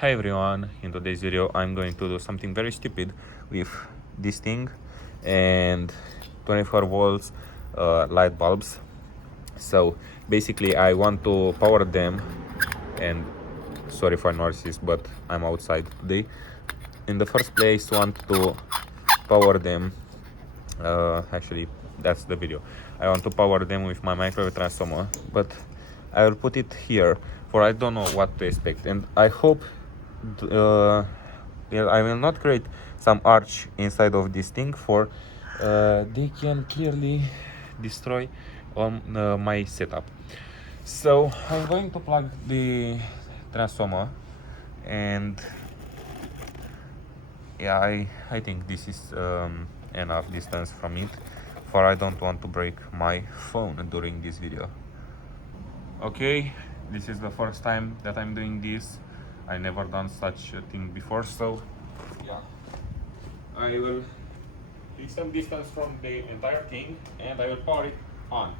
Hi everyone, in today's video I'm going to do something very stupid with this thing and 24 volts light bulbs. So basically I want to power them, and sorry for noises but I'm outside today. In the first place, want to power them, actually that's the video. I want to power them with my microwave transformer, but I will put it here for I don't know what to expect, and I hope yeah, I will not create some arch inside of this thing, for they can clearly destroy on my setup. So I'm going to plug the transformer, and yeah, I think this is enough distance from it, for I don't want to break my phone during this video. Okay, this is the first time that I'm doing this. I never done such a thing before, so yeah, I will take some distance from the entire thing and I will power it on.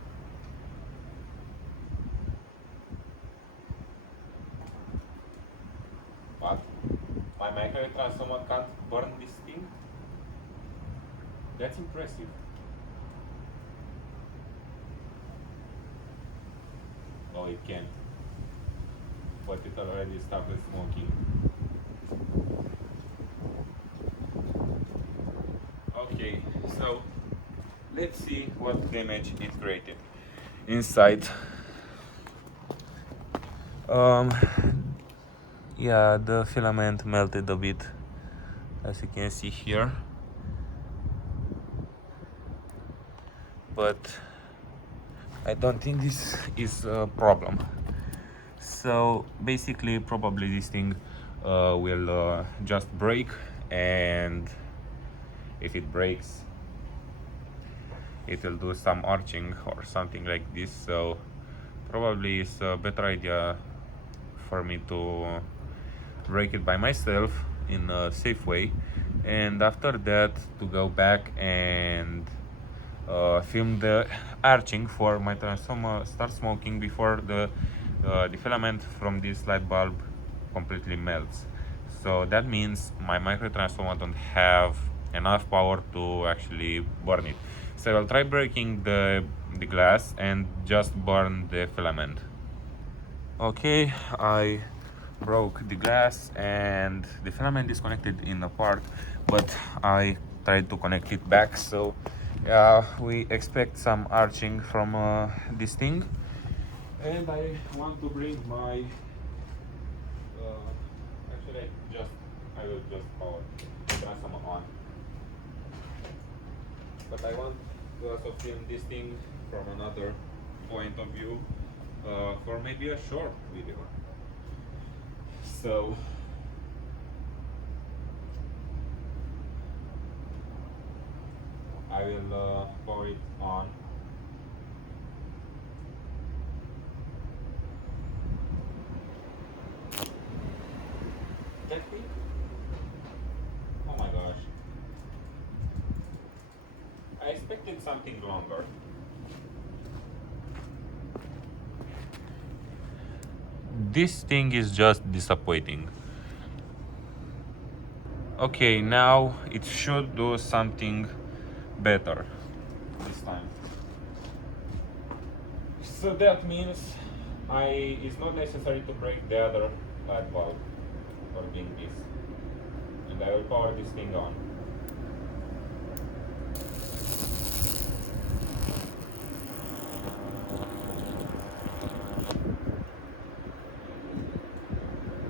But my microwave transformer can't burn this thing? That's impressive. Oh, it can. But it already started smoking. Okay, so let's see what damage it created inside. Yeah, the filament melted a bit, as you can see here, but I don't think this is a problem. So basically probably this thing will just break, and if it breaks it will do some arching or something like this. So probably it's a better idea for me to break it by myself in a safe way, and after that to go back and film the arching for my transformer start smoking before the filament from this light bulb completely melts. So that means my micro transformer don't have enough power to actually burn it. So I'll try breaking the glass and just burn the filament. Okay, I broke the glass and the filament is connected in a part, but I tried to connect it back. So we expect some arching from this thing, and I want to bring my actually I will just power the transformer on, but I want to also film this thing from another point of view for maybe a short video. So I will power it on. That quick? Oh my gosh. I expected something longer. This thing is just disappointing. Okay, now it should do something better this time. So that means it's not necessary to break the other light bulb for doing this. And I will power this thing on.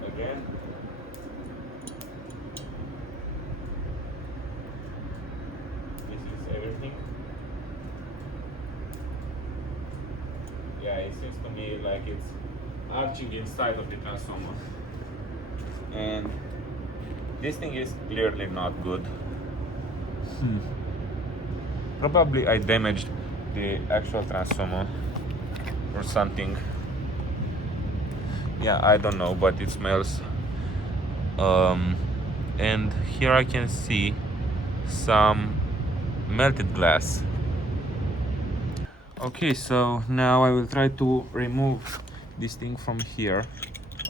Again. This is everything. Yeah, it seems to me like it's arching inside of the transformer. And this thing is clearly not good. Probably I damaged the actual transformer or something. Yeah, I don't know, but it smells. And here I can see some melted glass. Okay, so now I will try to remove this thing from here.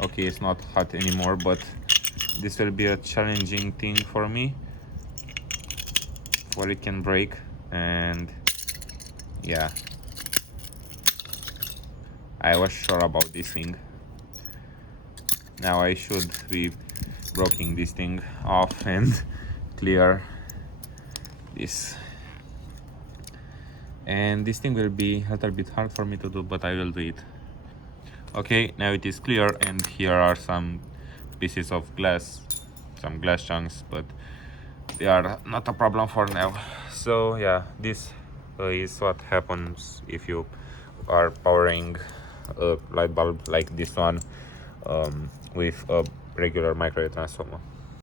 Okay, it's not hot anymore, but this will be a challenging thing for me, for it can break. And yeah, I was sure about this thing. Now I should be breaking this thing off and clear this. And this thing will be a little bit hard for me to do, but I will do it. Okay, now it is clear, and here are some pieces of glass, some glass chunks, but they are not a problem for now. So yeah, this is what happens if you are powering a light bulb like this one with a regular microwave transformer.